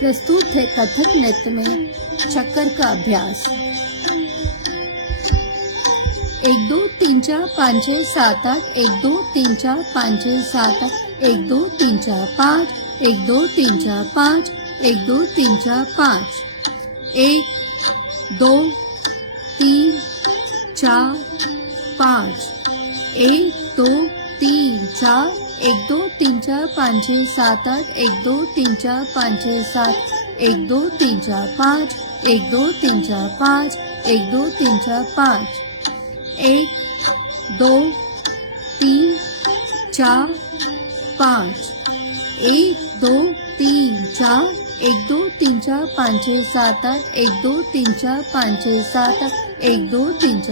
प्रस्तुत है कथक नृत्य में चक्कर का अभ्यास। 1 2 3 4 5 6 7 8 1 2 3 4 5 6 7 8 1 2 3 4 5 1 2 3 4 5 1 2 3 4 5 1 2 3 4 5 1 2 3 4 1 2 3 4 5 6 7 8 1 2 3 4 5 6 7 1 2 3 4 5 1 2 3 4 5 1 2 3 4 5 1 2 3 4 5 1 2 3 4 1 2 3 4 5 6 7 8 1 2 3 4 5 6 7 8 1 2 3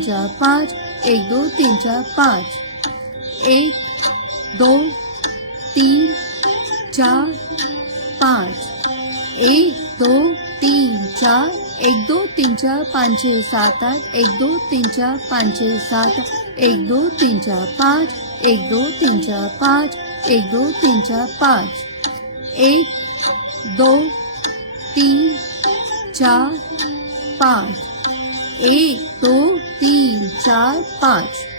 4 5 1 2 3 4 5 1 2 3 4 5 1 2 3 4 5 1 2 3 4 1 2 3 4 5 6 7 8 1 2 3 4 5 6 7 1 2 3 4 5 1 2 3 4 5 1 2 3 4 5 1 2 3 4 5 1 2 3 4 5